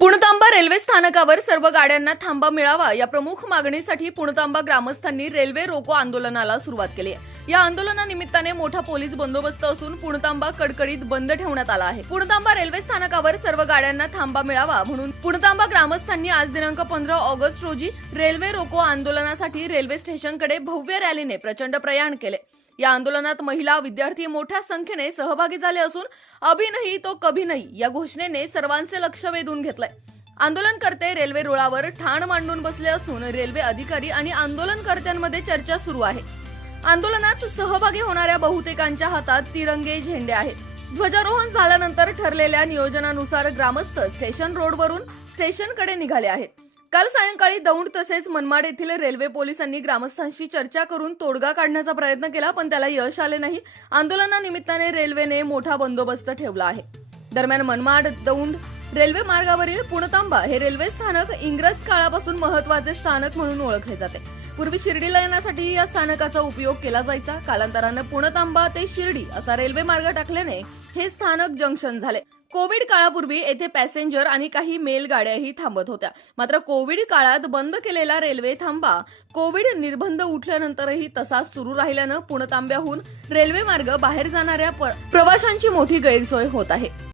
Puntamba railway स्थानकावर सर्व गाड्यांना थांबा मिळावा या प्रमुख मागणीसाठी पुणतांबा ग्रामस्थांनी रेल्वे रोको आंदोलनाला सुरुवात केली आहे. या आंदोलनानिमित्ताने मोठा पोलीस बंदोबस्त असून पुणतांबा कडकडीत बंद ठेवण्यात आला आहे. पुणतांबा रेल्वे स्थानकावर सर्व गाड्यांना थांबा मिळावा म्हणून पुणतांबा ग्रामस्थांनी आज दिनांक पंधरा ऑगस्ट रोजी रेल्वे रोको आंदोलनासाठी रेल्वे स्टेशनकडे भव्य रॅलीने प्रचंड प्रयाण केले. या आंदोलनात महिला विद्यार्थी मोठ्या संख्येने सहभागी झाले असून अभी नाही तो कभी नाही या घोषणेने सर्वांचे लक्ष वेधून घेतलंय. आंदोलनकर्ते रेल्वे रुळावर ठाण मांडून बसले असून रेल्वे अधिकारी आणि आंदोलनकर्त्यांमध्ये चर्चा सुरू आहे. आंदोलनात सहभागी होणाऱ्या बहुतेकांच्या हातात तिरंगे झेंडे आहेत. ध्वजारोहण झाल्यानंतर ठरलेल्या नियोजनानुसार ग्रामस्थ स्टेशन रोडवरून स्टेशनकडे निघाले आहेत. काल सायंकाळी दौंड तसेच मनमाड येथील रेल्वे पोलिसांनी ग्रामस्थांशी चर्चा करून तोडगा काढण्याचा प्रयत्न केला पण त्याला यश आले नाही. आंदोलनानिमित्ताने रेल्वेने मोठा बंदोबस्त ठेवला आहे. दरम्यान मनमाड दौंड रेल्वे मार्गावरील पुणतांबा हे रेल्वे स्थानक इंग्रज काळापासून महत्त्वाचे स्थानक म्हणून ओळखले जाते. पूर्वी शिर्डीला येण्यासाठी या स्थानकाचा उपयोग केला जायचा. कालांतरानं पुणतांबा ते शिर्डी असा रेल्वे मार्ग टाकल्याने हे स्थानक जंक्शन झाले. कोविड काळापूर्वी येथे पॅसेंजर आणि काही मेल गाड्याही थांबत होत्या. मात्र कोविड काळात बंद केलेला रेल्वे थांबा कोविड निर्बंध उठल्यानंतरही तसाच सुरू राहिल्यानं पुणतांब्याहून रेल्वे मार्ग बाहेर जाणाऱ्या प्रवाशांची मोठी गैरसोय होत आहे.